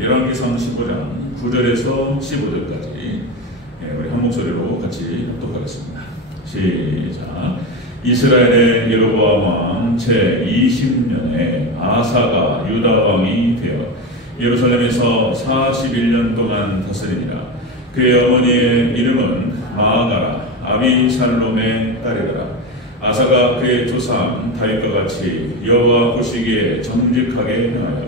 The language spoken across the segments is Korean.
열왕기상 15장 9절에서 15절까지 우리 한 목소리로 같이 합독하겠습니다. 시작. 이스라엘의 여로보암 왕 제20년에 아사가 유다 왕이 되어 예루살렘에서 41년 동안 다스리니라. 그의 어머니의 이름은 마아가라 아비살롬의 딸이더라. 아사가 그의 조상 다윗과 같이 여호와 보시기에 정직하게 행하여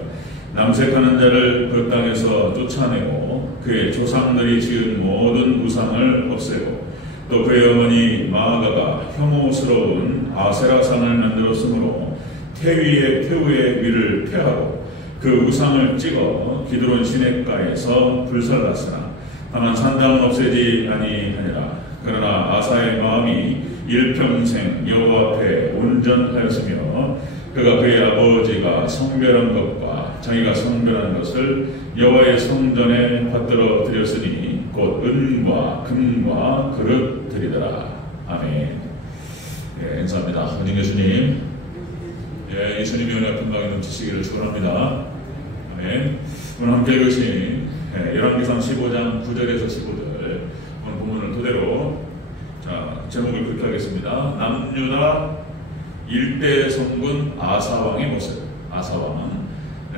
남색하는 자를 그 땅에서 쫓아내고 그의 조상들이 지은 모든 우상을 없애고 또 그의 어머니 마아가가 혐오스러운 아세라상을 만들었으므로 태우의 위를 폐하고 그 우상을 찍어 기드론 시냇가에서 불살랐으나 다만 산당은 없애지 아니하니라. 그러나 아사의 마음이 일평생 여호와 앞에 온전하였으며 그가 그의 아버지가 성별한 것과 자기가 성별한 것을 여호와의 성전에 받들어 드렸으니 곧 은과 금과 그릇들이더라. 아멘. 인사합니다. 은인 교수님. 예수님의 은혜와 평강이 넘치시기를 축원합니다. 아멘. 오늘 함께 읽으신 열왕기상 15장 9절에서 15절 오늘 본문을 토대로 제목을 그렇게 하겠습니다. 남유다 일대 성군 아사왕의 모습. 아사왕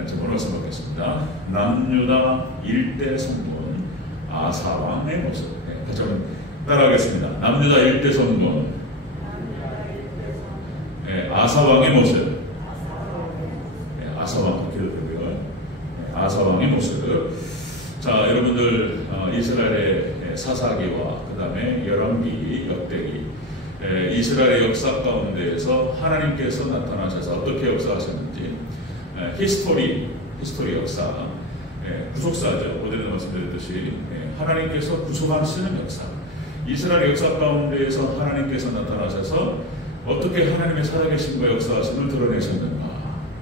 제목을 말씀하겠습니다. 남유다 일대 성군 아사왕의 모습. 같이 한번 따라하겠습니다. 남유다 일대 성군 아사왕의 모습. 아사왕 기도드리고요. 아사왕의 모습. 자, 여러분들 이스라엘의 사사기와 그 다음에 열왕기, 역대기, 이스라엘의 역사 가운데에서 하나님께서 나타나셔서 어떻게 역사하셨는지, 히스토리 역사, 구속사죠. 어제도 말씀드렸듯이 하나님께서 구속하시는 역사, 이스라엘 역사 가운데에서 하나님께서 나타나셔서 어떻게 하나님의 살아계심과 역사하심을 드러내셨는가,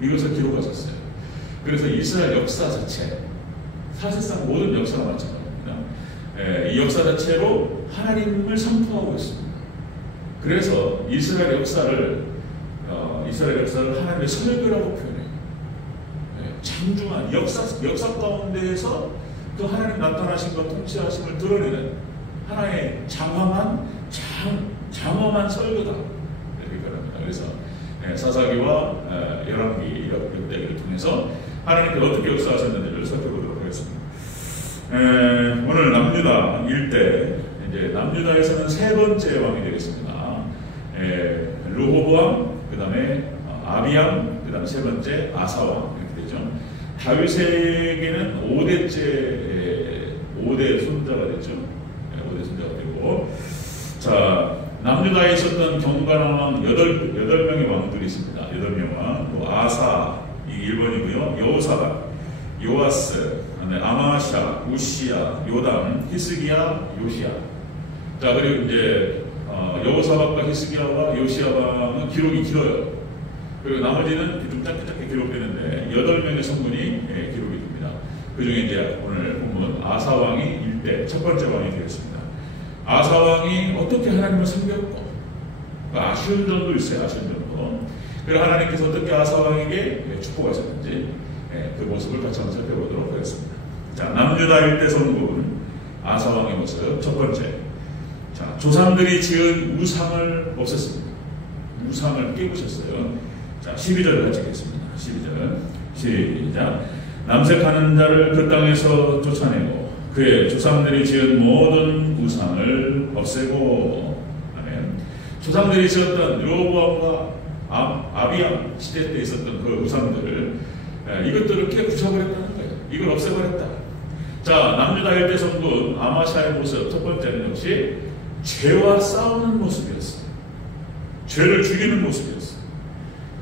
이것을 기록하셨어요. 그래서 이스라엘 역사 자체, 사실상 모든 역사가 마찬가지입니다. 이 역사 자체로 하나님을 선포하고 있습니다. 그래서 이스라엘 역사를 하나님의 설교라고 표현해요. 장중한 역사 가운데에서 그 하나님 나타나심과 통치하심을 드러내는 하나의 장엄한 설교다, 이렇게 표현합니다. 그래서 사사기와 열왕기, 역대기를 통해서 하나님께서 어떻게 역사하셨는지를 살펴보도록 하겠습니다. 오늘 남유다 일대, 이제 남유다에서는 세 번째 왕이 되겠습니다. 르호보암, 그 다음에 아비암, 그 다음에 세 번째 아사왕, 이렇게 되죠. 다윗에게는 5대 손자가 됐죠. 5대 손자가 되고, 자, 남유다에 있었던 경건한 왕 8명의 왕들이 있습니다. 8명 왕. 뭐 아사, 이 1번이고요. 여호사밧, 요아스, 아마샤, 우시야, 요담, 히스기야, 요시야. 자, 그리고 이제 여호사밧과 히스기야와 요시야 왕은 기록이 길어요. 그리고 나머지는 좀 짧게 기록되는데 8명의 성군이 기록이 됩니다. 그 중에 이제 오늘 본문 아사왕이 일대 첫 번째 왕이 되겠습니다. 아사왕이 어떻게 하나님을 섬겼고, 아쉬운 점도 있어요. 아쉬운 점도. 그리고 하나님께서 어떻게 아사왕에게 축복하셨는지 그 모습을 같이 한번 살펴보도록 하겠습니다. 자, 남유다 일대 성군 아사왕의 모습 첫 번째. 자, 조상들이 지은 우상을 없앴습니다. 우상을 깨우셨어요. 자, 12절을 같이 읽겠습니다. 12절 시작. 남색하는 자를 그 땅에서 쫓아내고 그의 조상들이 지은 모든 우상을 없애고. 아멘. 조상들이 지었던 르호보암과 아비암 시대 때 있었던 그 우상들을 이것들을 부숴버렸다는 거예요. 이걸 없애버렸다. 자, 남유다 일대 성군 아마샤의 모습 첫 번째는 역시 죄와 싸우는 모습이었어요. 죄를 죽이는 모습이었어요.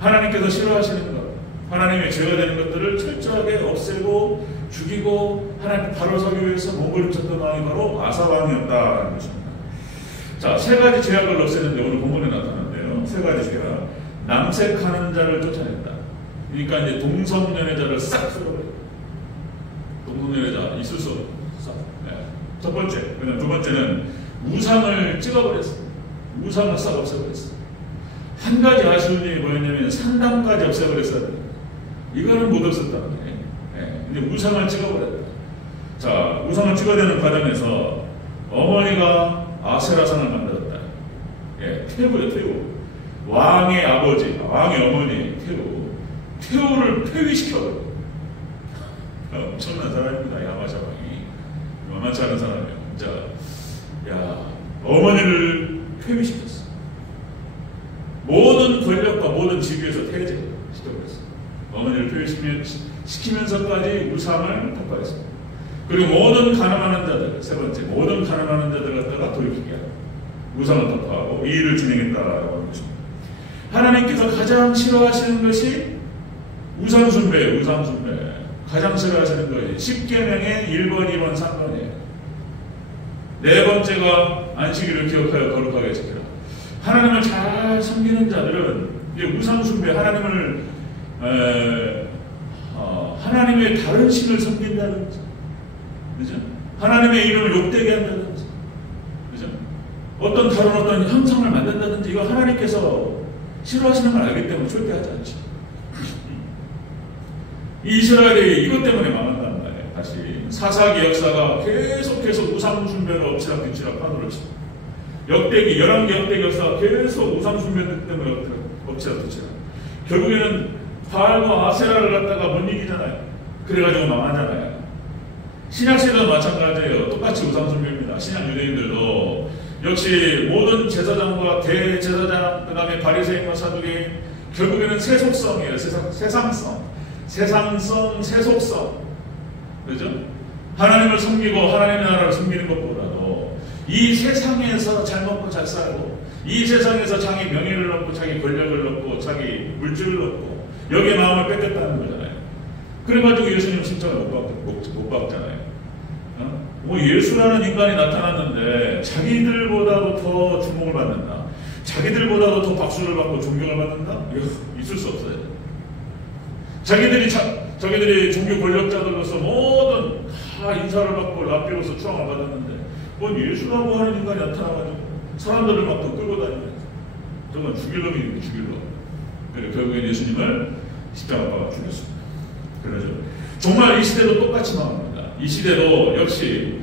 하나님께서 싫어하시는 것, 하나님의 죄가 되는 것들을 철저하게 없애고 죽이고 하나님 바로 서기 위해서 몸부림쳤던 왕이 바로 아사왕이었다는 것입니다. 자, 세 가지 죄악을 없애는데 오늘 본문에 나타나는데요. 세 가지 죄악. 남색하는 자를 쫓아낸다. 그러니까 이제 동성연애자를 싹 쓸어버려요. 동성연애자 있을 수 없어. 첫 번째. 그다음 두 번째는 우상을 찍어버렸어요. 우상을 싹 없애버렸어요. 한 가지 아쉬운 일이 뭐였냐면 산당까지 없애버렸어요. 이거는 못 없었다는 거예요. 이제 우상을 찍어버렸다. 자, 우상을 찍어내는 과정에서 어머니가 아세라상을 만들었다. 예, 태우요, 태우. 왕의 아버지, 왕의 어머니, 태우를 폐위시켜버려. 엄청난 사람입니다, 야마샤 왕이. 만만치 않은 사람이에요. 진짜, 야, 어머니를 폐위시켰어. 모든 권력과 모든 지위에서 퇴제시켜버렸어. 어머니를 폐위시키면서까지 우상을 덮어했습니다. 그리고 모든 가늠하는 자들, 세 번째, 모든 가늠하는 자들 갖다가 돌이키게 하고 우상을 덮어하고 이 일을 진행했다라고 하는 것입니다. 하나님께서 가장 싫어하시는 것이 우상숭배예요. 우상숭배. 가장 싫어하시는 것이 10계명의 1번, 2번, 3번이에요. 네 번째가 안식일을 기억하여 거룩하게 지키라. 하나님을 잘 섬기는 자들은 이제 우상숭배, 하나님의 다른 신을 섬긴다든지, 그죠? 하나님의 이름을 욕되게 한다든지, 그죠? 다른 어떤 형상을 만든다든지, 이거 하나님께서 싫어하시는 걸 알기 때문에 절대 하지 않죠. 이스라엘이 이것 때문에 망한다는 거예요. 다시 사사기 역사가 계속해서 우상숭배를 엎치락뒤치락 하늘을 치고, 역대기, 열왕기 역대기 역사가 계속 우상숭배 때문에 엎치락뒤치락. 결국에는 바알과 아세라를 갖다가 못 이기잖아요. 그래가지고 망하잖아요. 신약시대도 마찬가지예요. 똑같이 우상숭배입니다. 신약 유대인들도 역시 모든 제사장과 대제사장, 그 다음에 바리새인과 사두개인, 결국에는 세속성이에요. 세상성, 세속성. 그죠? 하나님을 섬기고 하나님의 나라를 섬기는 것보다도 이 세상에서 잘 먹고 잘 살고, 이 세상에서 자기 명예를 얻고 자기 권력을 얻고 자기 물질을 얻고, 여기에 마음을 뺏겼다는 거잖아요. 그래가지고 예수님 십자가 못 박잖아요. 예수라는 인간이 나타났는데 자기들보다도 더 주목을 받는다, 자기들보다도 더 박수를 받고 존경을 받는다? 이거 있을 수 없어요. 자기들이 종교 권력자들로서 모든 인사를 받고 랍비로서 추앙을 받았는데, 뭔 예수라고 하는 인간이 나타나가지고 사람들을 막 더 끌고 다니면서, 저건 죽일 놈이 죽일 놈. 그래서 결국엔 예수님을 십자가 박아 죽였습니다. 그러죠. 정말 이 시대도 똑같이 망합니다. 이 시대도 역시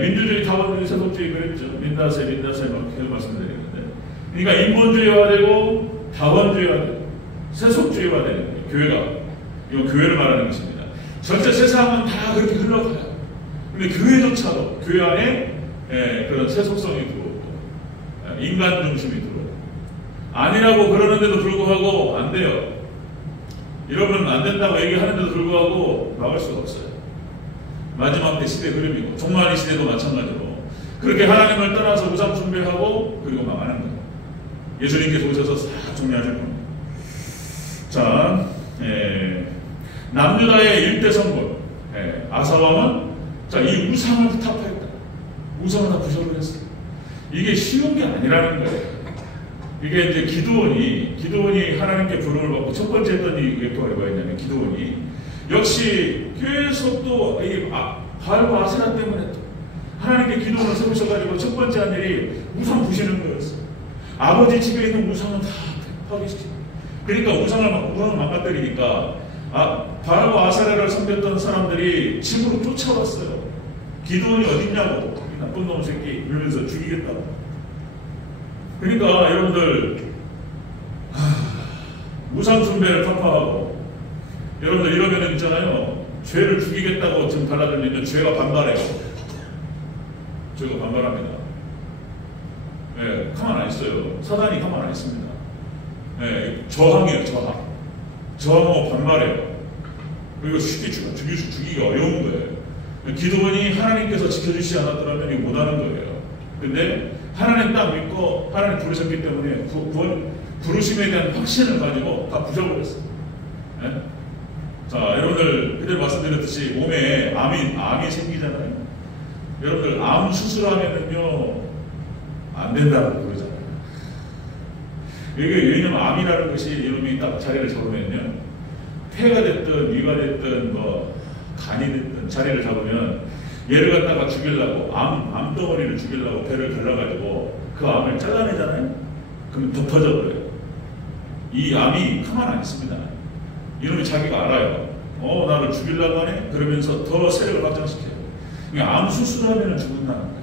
민주주의, 다원주의, 세속주의 그랬죠. 민다세 막 계속 말씀드리는데, 그러니까 인본주의화되고 다원주의화되고 세속주의화되는 거예요. 교회가. 이건 교회를 말하는 것입니다. 전체 세상은 다 그렇게 흘러가요. 근데 교회조차도 교회 안에 그런 세속성이 들어오고 인간 중심이 들어오고, 아니라고 그러는데도 불구하고 안 돼요. 여러분 안 된다고 얘기하는데도 불구하고 막을 수가 없어요. 마지막 때 시대 흐름이고, 종말 이 시대도 마찬가지로 그렇게 하나님을 떠나서 우상 숭배하고 그리고 망하는 거예요. 예수님께서 오셔서 싹 정리하실 겁니다. 자, 남유다의 일대 성골 아사왕은 이 우상을 타파했다. 우상을 다 부셔버렸어요. 이게 쉬운 게 아니라는 거예요. 이게 이제 기드온이 하나님께 부름을 받고 첫 번째 했던 이 웨토가 뭐였냐면, 기드온이 역시 계속 또 바알과 아세라 때문에 또 하나님께 기드온을 세우셔가지고 첫 번째 한 일이 우상 부시는 거였어요. 아버지 집에 있는 우상은 다 파괴시키고, 그러니까 우상을 망가뜨리니까 바알과 아세라를 섬겼던 사람들이 집으로 쫓아왔어요. 기드온이 어딨냐고, 이 나쁜 놈 새끼 이러면서 죽이겠다고. 그러니까 여러분들 우상 숭배를 타파하고, 여러분들 이러면 있잖아요. 죄를 죽이겠다고 지금 달라들리면 죄가 반발해요. 죄가 반발합니다. 가만 안 있어요. 사단이 가만 안 있습니다. 저항이에요. 저항하고 반발해요. 그리고 쉽게 죽이기가 어려운 거예요. 기도원이 하나님께서 지켜주시지 않았더라면 이거 못하는 거예요. 근데 하나님 딱 믿고 하나님 부르셨기 때문에 부르심에 대한 확신을 가지고 다 부셔버렸어요. 자, 여러분들 그때 말씀드렸듯이 몸에 암이 생기잖아요. 여러분들 암 수술하면은요 안 된다고 그러잖아요. 이게 왜냐면 암이라는 것이 이놈이 딱 자리를 잡으면요, 폐가 됐든 위가 됐든 간이 됐든 자리를 잡으면 얘를 갖다가 죽이려고 암덩어리를 죽이려고 배를 갈라가지고 그 암을 잘라내잖아요. 그럼 덮어져 버려요. 이 암이 가만 안 있습니다. 이놈이 자기가 알아요. 나를 죽이려고 하네? 그러면서 더 세력을 확장시켜요. 그러니까 암 수술을 하면 죽는다는 거예요.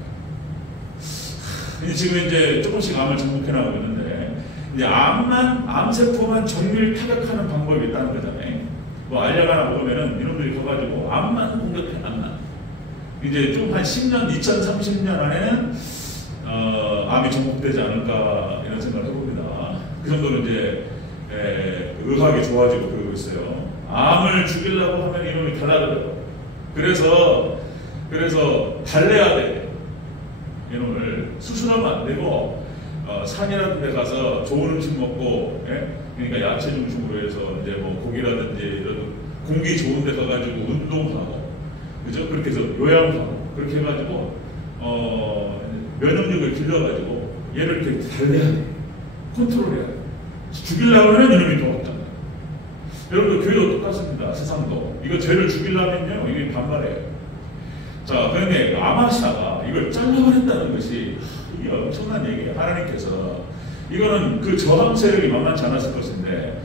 지금 이제 조금씩 암을 정복해 나가고 있는데, 이제 암세포만 정밀 타격하는 방법이 있다는 거잖아요. 뭐 알약 하나 먹으면은 이놈들이 가가지고 암만 공격해, 암만. 이제 좀 한 10년, 2030년 안에는 암이 정복되지 않을까 이런 생각을 해봅니다. 그 정도로 이제 의학이 좋아지고 그러고 있어요. 암을 죽이려고 하면 이놈이 달라져요. 그래서 달래야 돼. 이놈을 수술하면 안 되고 산이라는 데 가서 좋은 음식 먹고, 그러니까 야채 중심으로 해서 이제 뭐 고기라든지 이런 공기 좋은 데 가가지고 운동하고, 그죠? 그렇게 해서 요양하고 그렇게 해가지고 면역력을 길러가지고 얘를 이렇게 달래야 돼. 컨트롤해야 돼. 죽이려고 하면 이놈이 더 없다. 여러분들 교회도 똑같습니다. 세상도. 이거 죄를 죽이려면요, 이게 반발해요. 자, 그런데 아마샤가 이걸 잘라버린다는 것이 이게 엄청난 얘기예요. 하나님께서 이거는 그 저항 세력이 만만치 않았을 것인데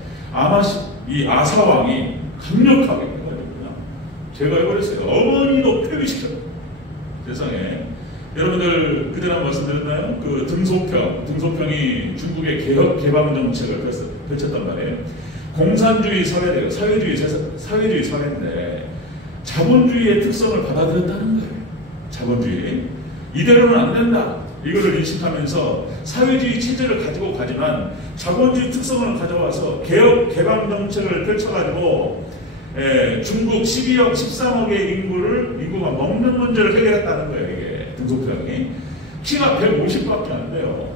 이 아사왕이 강력하게 해가지고요, 제거해버렸어요. 어머니도 폐위시켜요. 세상에. 여러분들 그전에 한번 말씀드렸나요? 그 등소평이 중국의 개혁 개방 정책을 펼쳤단 말이에요. 공산주의 사회예요. 사회주의 사회인데 자본주의의 특성을 받아들였다는 거예요. 자본주의. 이대로는 안 된다. 이거를 인식하면서 사회주의 체제를 가지고 가지만 자본주의 특성을 가져와서 개혁 개방 정책을 펼쳐가지고 중국 12억, 13억의 인구가 먹는 문제를 해결했다는 거예요. 이게 등소평이. 키가 150밖에 안 돼요.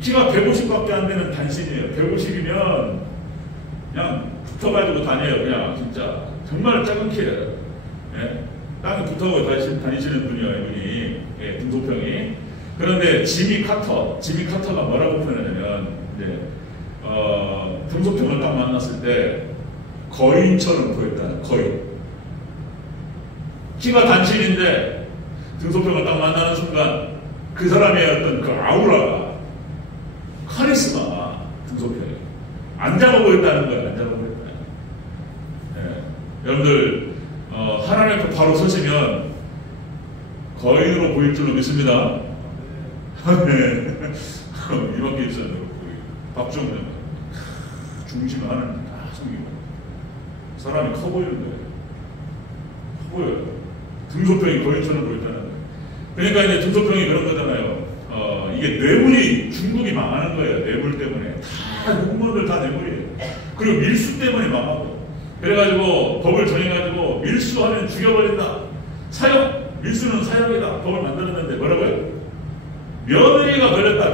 키가 150밖에 안 되는 단신이에요. 150이면 그냥 붙어가지고 다녀요. 그냥 진짜 정말 작은 키예요. 땅에 붙어가지고 다니시는 분이에요. 이분이. 등소평이. 그런데 지미 카터가 뭐라고 표현하냐면 이제 등소평을 딱 만났을 때 거인처럼 보였다. 거인. 키가 단신인데 등소평을 딱 만나는 순간 그 사람의 어떤 그 아우라가, 카리스마가 등소평이 안 작아 보였다는 거예요. 안 작아 보였다. 여러분들 하나님 앞에 바로 서시면 거인으로 보일 줄로 믿습니다. 이밖에 있어요. 박정훈 중심을 하는 다 숨기고 사람이 커 보이는 거예요. 커 보여요. 등소평이 거인처럼 보였다는 거예요. 그러니까 이제 등소평이 그런 거잖아요. 이게 뇌물이 중국이 망하는 거예요. 뇌물 때문에 다 공무원들 다 뇌물이에요. 그리고 밀수 때문에 망하고. 그래가지고 법을 정해가지고 밀수하면 죽여버린다. 밀수는 사형이다. 법을 만들었는데 뭐라고요? 며느리가 걸렸다.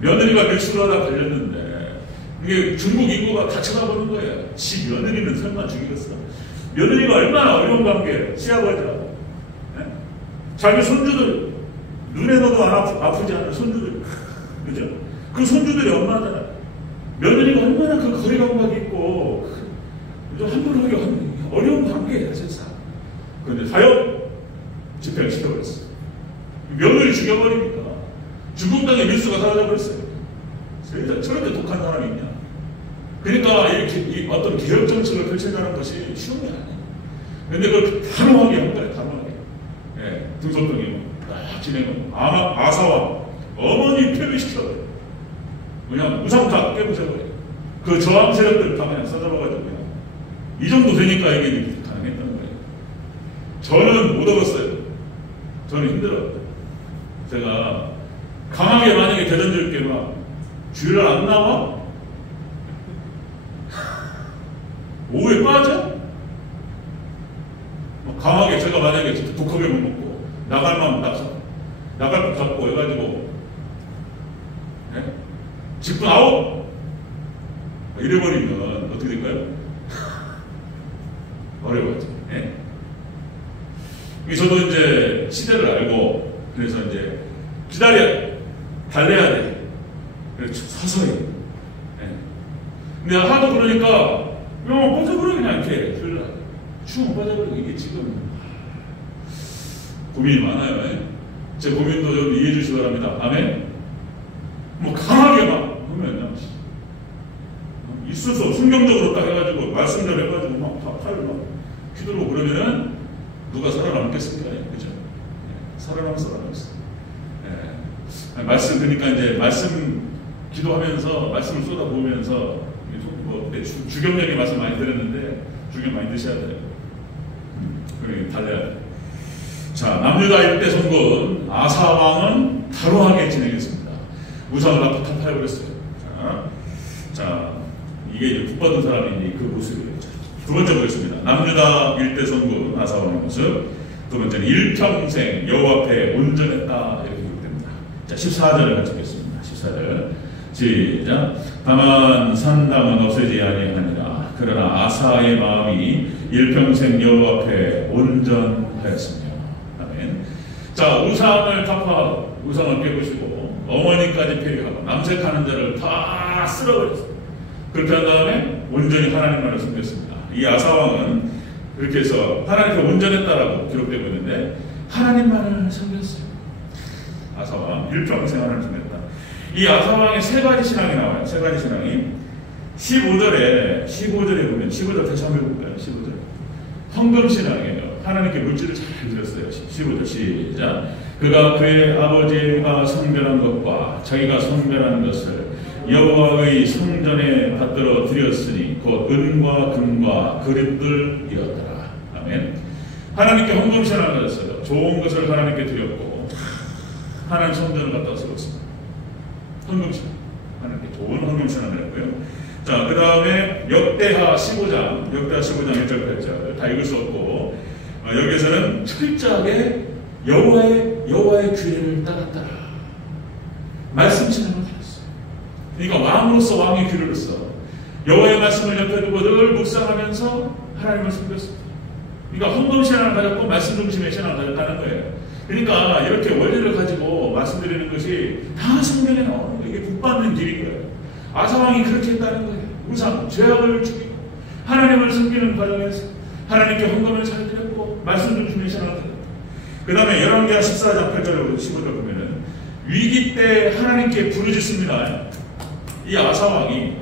며느리가 밀수를 하다 걸렸는데 이게 중국 인구가 다 쳐다보는 거예요. 지 며느리는 설마 죽이겠어? 며느리가 얼마나 어려운 관계예요. 시아버지라고. 자기 손주들 눈에 넣어도 아프지 않은 손주들, 그죠? 그 손주들이 엄마잖아요. 며느리가 얼마나 그 거리 감각이 있고 함부로 하기 어려운 관계예요, 세상. 그런데 사형 집행을 시켜버렸어요. 며느리 죽여버리니까 중국 땅에 밀수가 사라져버렸어요. 저런데 독한 사람이 있냐? 그러니까 이렇게 어떤 개혁 정책을 펼쳐가는 것이 쉬운 게 아니에요. 그런데 그걸 단호하게 한 거예요, 단호하게. 등소평이 딱 진행하고 아사왕 어머니 폐위시켜버려요. 그냥 무상다 깨부셔버려요. 그 저항 세력들 다 그냥 써잡아가지고 그냥 이 정도 되니까 이게 가능했다는 거예요. 저는 못 얻었어요. 저는 힘들어요. 제가 강하게 만약에 대전 줄게 막 주일날 안 나와? 오후에 빠져? 강하게 제가 만약에 독하게 못 먹고 나갈 맘 나갈 것 잡고 해가지고 직분 아웃! 이래버리면 어떻게 될까요? 어려워져. 저도 이제 시대를 알고 그래서 이제 달래야 돼. 그래서 서서히. 근데 하도 그러니까 빠져버려 그냥 이렇게 쭉 빠져버리고 이게 지금 고민이 많아요. 제 고민도 좀 이해해 주시기 바랍니다. 아멘. 강하게 막 하면 있을 수 없어. 순경적으로 딱 해가지고 말씀대로 해가지고 막 팔로 휘두르고 그러면은 누가 살아남겠습니까? 그죠? 살아남았어. 말씀, 그러니까 이제 말씀 기도하면서 말씀을 쏟아부으면서 주경력의 말씀 많이 들었는데 주경 많이 드셔야 돼요. 그리고 달려야 돼요. 자, 남유다 일대 선군 아사 왕은 단호하게 진행했습니다. 우상을 다 타파해버렸어요. 자, 이게 북받은 사람이 그 모습이에요. 두 번째 보겠습니다. 남유다 일대 선군 아사 왕의 모습. 두 번째는 일평생 여호와 앞에 온전했다 이렇게 기록됩니다. 자, 14절을 같이 읽겠습니다. 14절 시작. 다만 산당은 없애지 아니하니라. 그러나 아사의 마음이 일평생 여호와 앞에 온전하였으며. 아멘. 자, 우상을 타파하고 우상을 깨부시고 어머니까지 폐위하고 남색하는 자를 다 쓸어버렸어요. 그렇게 한 다음에 온전히 하나님만을 섬겼습니다. 이 아사왕은 그렇게 해서 하나님께 온전했다라고 기록되고 있는데 하나님만을 섬겼어요. 아사왕 일평생 하나님을 섬겼다. 이 아사왕의 세 가지 신앙이 나와요. 세 가지 신앙이 15절에 보면 15절 다시 한번 해볼까요? 15절 헌금신앙이에요. 하나님께 물질을 잘 드렸어요. 15절 시작. 그가 그의 아버지가 성별한 것과 자기가 성별한 것을 여호와의 성전에 받들어 드렸으니 곧 은과 금과 그릇들이었더라. 아멘. 하나님께 헌금신앙을 했어요. 좋은 것을 하나님께 드렸고 하나님 성전을 갖다 쓰었습니다. 헌금신앙. 하나님께 좋은 헌금신앙을 했고요. 자, 그 다음에 역대하 15장 1절 8절 다 읽을 수 없고 여기에서는 철저하게 여호와의 규례를 따랐더라. 말씀 신앙을 드렸어요. 그러니까 왕으로서 왕의 규례를 써 여호와의 말씀을 옆에 두고 늘 묵상하면서 하나님을 섬겼습니다. 그러니까 헌금 신앙을 가졌고 말씀 중심의 신앙을 가졌다는 거예요. 그러니까 이렇게 원리를 가지고 말씀드리는 것이 다 성경에 나오는 거예요. 이게 복받는 길인 거예요. 아사왕이 그렇게 했다는 거예요. 우상, 죄악을 죽이고 하나님을 섬기는 과정에서 하나님께 헌금을 잘 드렸고 말씀 중심의 신앙을 드렸고 그 다음에 열왕기하 14장 8절로 15절 보면은 위기 때 하나님께 부르짖습니다. 이 아사왕이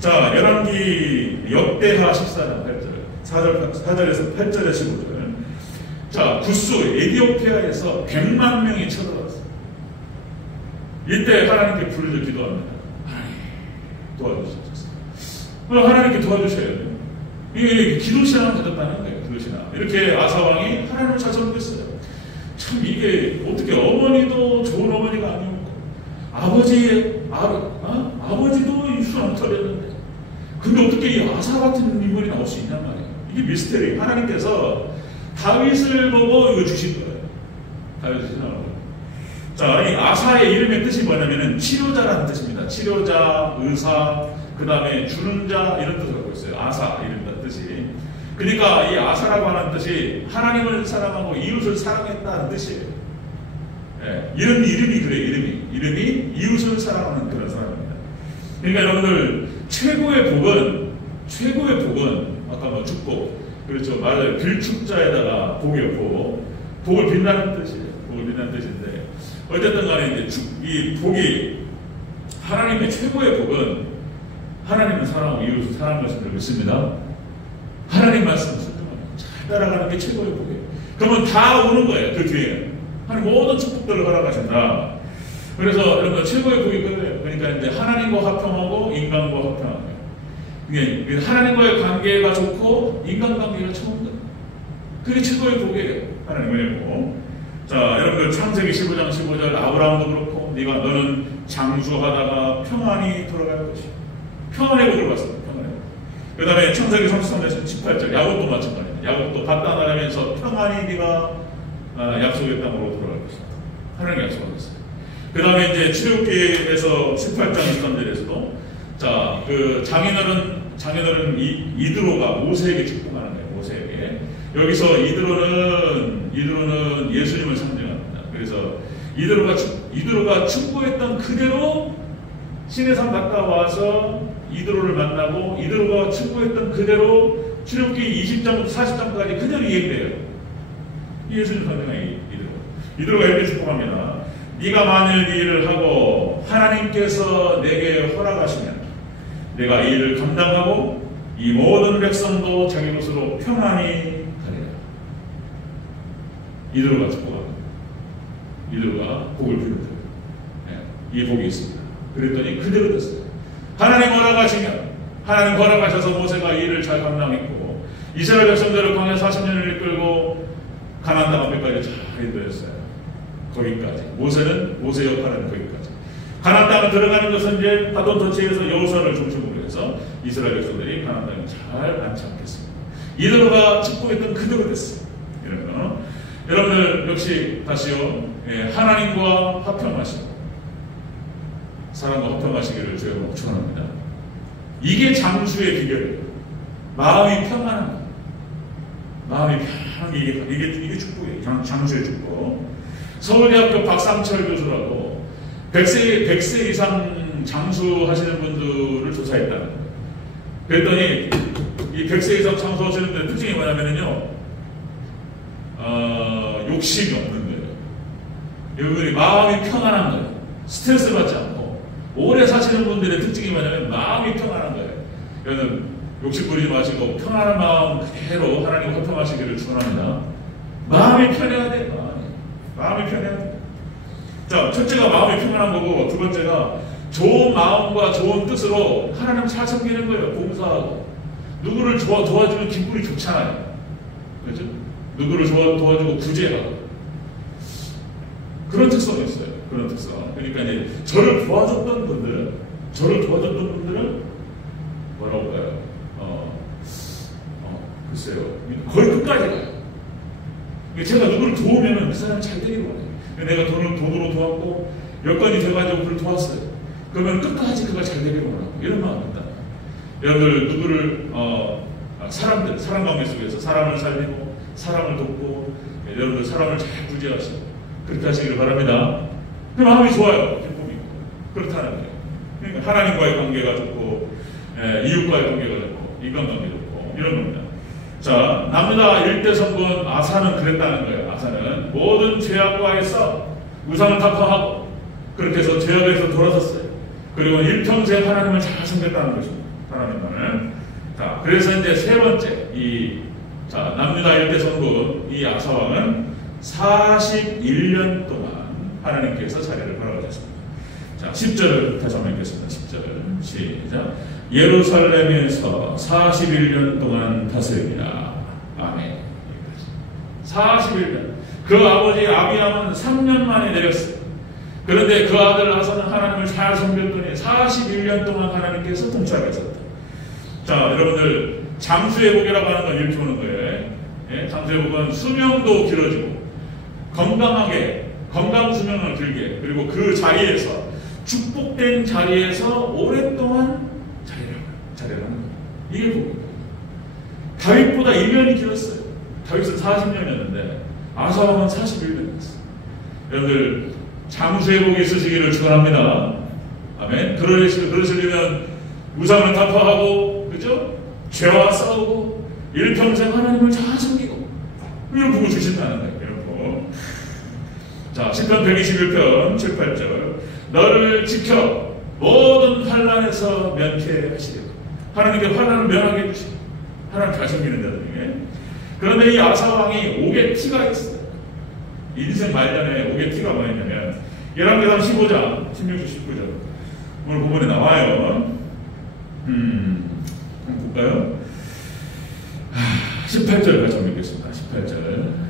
자, 열왕기 역대하 14장 8절 4절에서 8절에 15절 자, 구스 에티오피아에서 100만 명이 쳐들어왔어요. 이때 하나님께 부르짖어 기도합니다. 도와주셨어요. 하나님께 도와주셔야 돼요. 이게 기도신앙을 가졌다는 거예요. 기도신앙. 이렇게 아사왕이 하나님을 잘 섬겼어요. 참 이게 어떻게 어머니도 좋은 어머니가 아니었고 아버지도 수렁터렸는데 근데 어떻게 이 아사 같은 인물이 나올 수 있냔 말이에요. 이게 미스테리. 하나님께서 다윗을 보고 이거 주신 거예요. 다윗을 신앙을. 자, 이 아사의 이름의 뜻이 뭐냐면은 치료자라는 뜻입니다. 치료자, 의사, 그 다음에 주는 자 이런 뜻을 갖고 있어요. 아사 이름 뜻이. 그러니까 이 아사라고 하는 뜻이 하나님을 사랑하고 이웃을 사랑했다는 뜻이에요. 예, 이름이 그래요. 이름이 이웃을 사랑하는 그런 사람입니다. 그러니까 여러분들 최고의 복은 아까 뭐 축복 그렇죠. 말을 빌축자에다가 복이요. 복을 빈다는 뜻이에요. 복을 빈다는 뜻인데 어쨌든 간에 이제 이 복이 하나님의 최고의 복은 하나님을 사랑하고 이웃을 사랑하는 것을 믿습니다. 하나님 말씀을 잘 따라가는 게 최고의 복이에요. 그러면 다 오는 거예요. 그 뒤에 하나님 모든 축복들을 허락하신다. 그래서 여러분 최고의 복이 그거예요. 그러니까 이제 하나님과 화평하고 인간과 화평하고 이게 하나님과의 관계가 좋고 인간관계가 좋은 거예요. 그게 최고의 복이에요. 하나님의 복. 자, 여러분들 창세기 15장 15절 아브라함도 그렇고 너는 장수하다가 평안히 돌아갈 것이야. 평안의 복을 받습니다. 평안의 복. 그 다음에 창세기 33장 18절 야곱도 마찬가지입니다. 야곱도 바다나라면서 평안히 네가 약속의 땅으로 돌아갈 것이다. 하나님이 약속하셨어요. 그 다음에 이제 출애굽기에서 18장 23절에서도 자, 그 장인어른 이드로가 모세에게 축복하는 거예요. 모세에게. 여기서 이드로는 예수님을 상징합니다. 그래서 이드로가 축복했던 그대로 시내산 갔다 와서 이드로를 만나고 이드로가 축복했던 그대로 출애굽기 20장부터 40장까지 그대로 이행돼요. 예수님 상징하는 이드로가 이렇게 축복합니다. 네가 만일 이 일을 하고 하나님께서 내게 허락하시면 내가 이 일을 감당하고 이 모든 백성도 자기 곳으로 평안히 가리라. 이대로가 축복합니다. 이대로가 복을 비롯해요. 이 복이 있습니다. 그랬더니 그대로 됐어요. 하나님 허락하시면, 하나님 허락하셔서 모세가 이 일을 잘 감당했고 이스라엘 백성들을 광야 40년을 이끌고 가나안 땅 앞에까지 잘 인도했어요. 거기까지. 모세 역할은 거기까지. 가나안 땅을 들어가는 것은 이제 바돈 터치에서 여호수아를 중심으로 해서 이스라엘 백성들이 가나안 땅에 잘 안착했습니다. 이대로가 축복했던 그대로 됐어요. 여러분들 역시 다시요, 하나님과 화평하시고 사람과 화평하시기를 주여 축원합니다. 이게 장수의 비결이에요. 마음이 평안한 거. 마음이 편한 이게 축복이에요. 장수의 축복. 서울대학교 박상철 교수라고 100세 이상 장수하시는 분들을 조사했다는 거예요. 그랬더니 이 100세 이상 장수하시는 분들 특징이 뭐냐면요, 욕심이 없는 거예요. 이분들이 마음이 평안한 거예요. 스트레스 받지 않고. 오래 사시는 분들의 특징이 뭐냐면 마음이 평안한 거예요. 여러분 욕심 부리지 마시고 평안한 마음 그대로 하나님 화평하시기를 축원합니다. 마음이 편해야 돼요. 마음이 편해야 돼요. 자, 첫째가 마음이 평안한 거고, 두 번째가 좋은 마음과 좋은 뜻으로 하나님 잘 섬기는 거예요. 봉사하고 누구를 도와주면 기분이 좋잖아요. 그렇죠? 누구를 도와주고 구제하고 그런 특성이 있어요. 그런 특성. 그러니까 이제 저를 도와줬던 분들은 뭐라고 할까요? 글쎄요. 거의 끝까지 가요. 제가 누구를 도우면은 그 사람이 잘 되기로 해요. 내가 돈으로 도왔고 여건이 돼가지고 그를 도왔어요. 그러면 끝까지 그가 잘 되기로 하라고. 이런 마음입니다. 여러분들 누구를 사람 관계 속에서 사람을 살리고 사람을 돕고 여러분들 사람을 잘 구제하시고 그렇게 하시기를 바랍니다. 그 마음이 좋아요. 기쁨이 있고 그렇다는 거예요. 그러니까 하나님과의 관계가 좋고 이웃과의 관계가 좋고 인간관계 좋고 이런 겁니다. 자, 남유다 일대 성군 아사는 그랬다는 거예요. 아사는 모든 죄악과에 싸워 우상을 타파하고 그렇게 해서 죄악에서 돌아섰어요. 그리고 일평생 하나님을 잘 섬겼다는 것입니다. 하나님만을. 자, 그래서 이제 세 번째 남유다 일대 성군 이 아사왕은 41년 동안 하나님께서 자리를 벌어가셨습니다. 자, 10절을 다시 한번 읽겠습니다. 10절 시작. 예루살렘에서 41년 동안 다스립니다. 아멘. 41년. 그 아버지 아비암은 3년 만에 내렸어요. 그런데 그 아들 아사는 하나님을 잘 섬겼더니 41년 동안 하나님께서 통치하셨다. 자, 여러분들 장수의 복이라고 하는 건 이렇게 오는 거예요. 예? 장수의 복은 수명도 길어지고 건강 수명을 길게, 그리고 그 자리에서 축복된 자리에서 오랫동안 자리를 하는 거예요. 이게 복입니다. 다윗보다 1년이 길었어요. 다윗은 40년이었는데 아사왕은 41년이었어요. 여러분들 장수의 복이 있으시기를 축원합니다. 아멘. 그러시려면 우상을 타파하고, 그죠? 죄와 싸우고 일평생 하나님을 잘 섬기고 이런 복을 주신다는 거예요. 이런 복. 자, 시편 121편 7, 8절. 너를 지켜 모든 환난에서 면케 하시리라. 하나님께 환난을 면하게 해주시고 하나님 잘 섬기는 자들에게. 그런데 이 아사왕이 옥의 티가 있어요. 인생 말년에 옥의 티가 뭐였냐면 열왕기상 15장 16절 19절 오늘 본문에 나와요. 한번 볼까요? 18절 같이 한번 읽겠습니다. 18절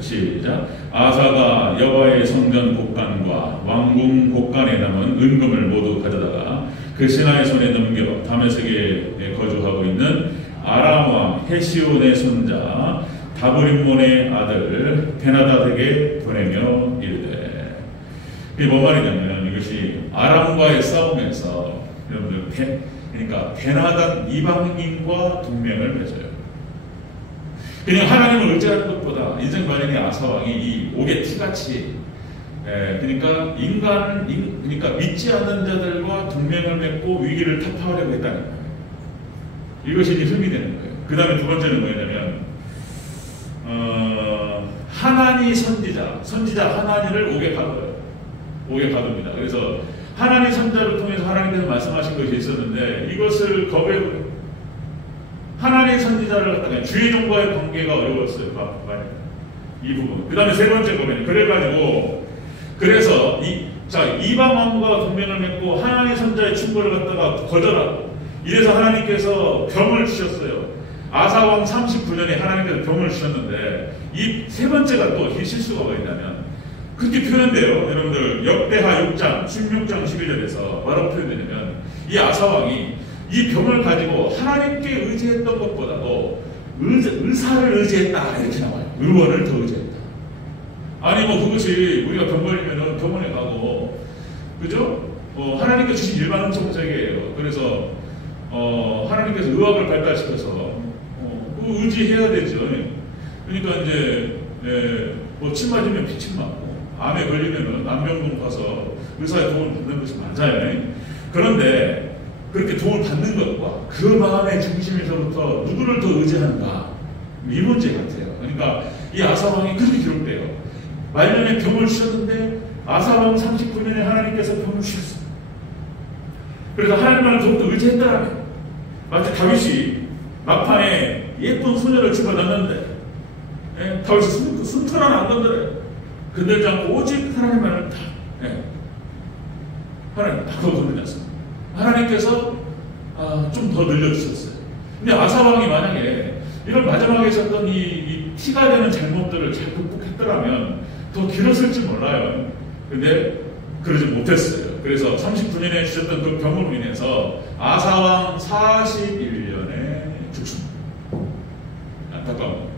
시작. 아사가 여호와의 성전 곡간과 왕궁 곡간에 남은 은금을 모두 가져다가 그 신하의 손에 넘겨 다메섹에 거주하고 있는 아람 왕 헤시온의 손자 다브림몬의 아들 베나다덱에게 보내며 이르되. 이게 뭔 말이냐면 이것이 아람과의 싸움에서 여러분들 그러니까 베나닥 이방인과 동맹을 맺어요. 그냥 하나님을 의지하는 것보다 인생 관련이 아사왕이 이 옥의 티같이 그러니까 그러니까 믿지 않는 자들과 동맹을 맺고 위기를 타파하려고 했다는 거예요. 이것이 이제 흠이 되는 거예요. 그 다음에 두 번째는 뭐냐면 하나니 선지자 하나니를 옥에 가둬요. 옥에 가둡니다. 그래서 하나니 선자를 통해서 하나님께서 말씀하신 것이 있었는데 이것을 거부해버려요. 하나님의 선지자를 갖다가 주의 종과의 관계가 어려웠어요. 이 부분. 그 다음에 세 번째 보면 그래가지고 그래서 이방 왕과 동맹을 맺고 하나님의 선지자의 충고를 갖다가 거절하고 이래서 하나님께서 병을 주셨어요. 아사 왕 39년에 하나님께서 병을 주셨는데 이 세 번째가 또 실수가 뭐냐면 그렇게 표현돼요. 여러분들 역대하 6장 16장 11절에서 뭐라고 표현되냐면 이 아사 왕이 이 병을 가지고 하나님께 의지했던 것보다도 의사를 의지했다 이렇게 나와요. 의원을 더 의지했다. 아니 뭐 그것이 우리가 병 걸리면은 병원에 가고 그죠? 하나님께 주신 일반 정책이에요. 그래서 하나님께서 의학을 발달시켜서 의지해야 되죠. 그러니까 이제 뭐 침 맞으면 피침 맞고 암에 걸리면은 암병동 가서 의사의 도움을 받는 것이 맞아요. 그런데 그렇게 도움을 받는 것과 그 마음의 중심에서부터 누구를 더 의지하는가 이 문제 같아요. 그러니까 이 아사왕이 그렇게 기록돼요. 말년에 병을 주셨는데 아사왕 39년에 하나님께서 병을 주셨어요. 그래서 하나님을 더욱더 의지했다라면 마치 다윗이 막판에 예쁜 소녀를 집어넣는데 다윗이 숨털 하나 안 건드려요. 건들지 않고 오직 하나님만을 다 하나님 다 그거 건드렸습니다. 하나님께서 좀 더 늘려주셨어요. 근데 아사왕이 만약에 이런 마지막에 있었던 이 티가 되는 잘못들을 잘 극복했더라면 더 길었을지 몰라요. 근데 그러지 못했어요. 그래서 39년에 주셨던 그 병으로 인해서 아사왕 41년에 죽습니다. 안타까운.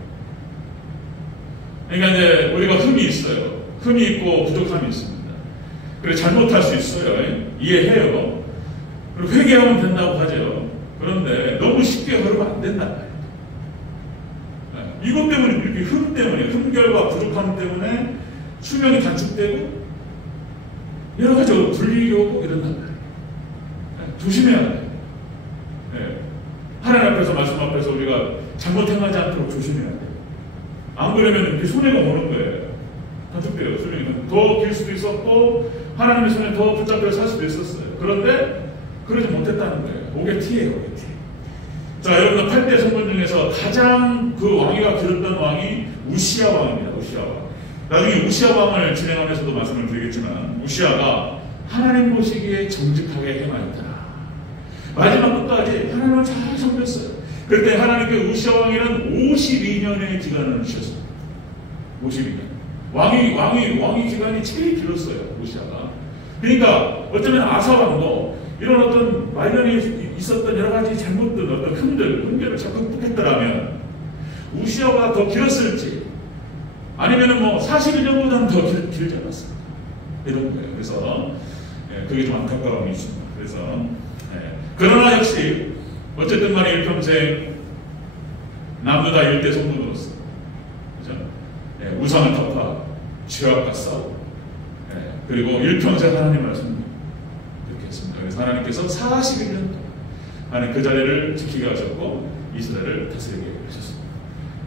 그러니까 이제 우리가 흠이 있어요. 흠이 있고 부족함이 있습니다. 그래 잘못할 수 있어요. 이해해요. 그리고 회개하면 된다고 하죠. 그런데 너무 쉽게 흐르면 안 된단 말이에요. 이것 때문에 이렇게 흠 때문에 흠결과 부족함 때문에 수명이 단축되고 여러 가지로 불리게 오고 이런단 말이에요. 조심해야 돼요. 하나님 앞에서 말씀 앞에서 우리가 잘못 행하지 않도록 조심해야 돼요. 안 그러면 이렇게 손해가 오는 거예요. 단축돼요. 수명이 더 길 수도 있었고 하나님의 손에 더 붙잡혀 살 수도 있었어요. 그런데 그러지 못했다는 거예요. 오게 티예요. 오게 티. 자, 여러분 8대 성군 중에서 가장 그 왕위가 길었던 왕이 우시야 왕입니다. 우시야 왕. 나중에 우시야 왕을 진행하면서도 말씀을 드리겠지만 우시야가 하나님 보시기에 정직하게 행하였더라. 마지막 끝까지 하나님을 잘 섬겼어요. 그때 하나님께 우시야 왕에는 52년의 기간을 주셨습니다. 52년. 왕이 기간이 제일 길었어요. 우시야가. 그러니까 어쩌면 아사 왕도 이런 어떤 말년에 있었던 여러 가지 잘못들, 어떤 흠결을 잘 극복했더라면 우시야가 더 길었을지 아니면은 뭐 41년보다는 더 길지 않았습니다. 이런 거예요. 그래서 그게 좀 안타까움이 있습니다. 그래서 그러나 역시 어쨌든 간에 일평생 남유다 일대 성도로서 그죠? 우상을 타파, 죄악과 싸우고 그리고 일평생 하나님 말씀 이렇게 했습니다. 그래서 하나님께서 41년 동안 하나님 그 자리를 지키게 하셨고 이스라엘을 다스리게 하셨습니다.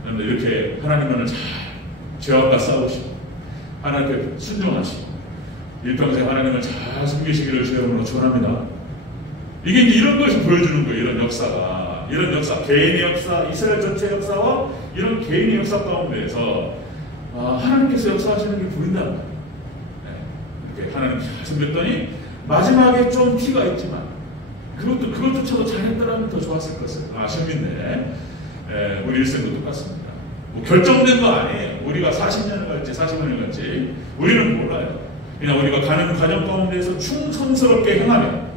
그런데 이렇게 하나님만을 잘 죄악과 싸우시고 하나님께 순종하시고 일평생 하나님을 잘 섬기시기를 주님으로 축원합니다. 이게 이제 이런 것을 보여주는 거예요. 이런 역사가. 이런 역사, 개인의 역사, 이스라엘 전체 역사와 이런 개인의 역사 가운데에서 하나님께서 역사하시는 게 보인다는 거예요. 이렇게 하나님 잘 섬겼더니 마지막에 좀 티가 있지만 그것조차도 잘했더라면 더 좋았을 것을 아쉽는데 우리 일생도 똑같습니다. 뭐 결정된 거 아니에요. 우리가 40년을 갈지 40년을 갈지 우리는 몰라요. 그냥 우리가 가는 과정 가운데에서 충성스럽게 행하면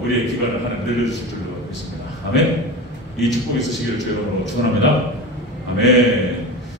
우리의 기간을 하나님 늘려주실 줄로 믿습니다. 아멘. 이 축복이 있으시기를 주의 이름으로 축원합니다. 아멘.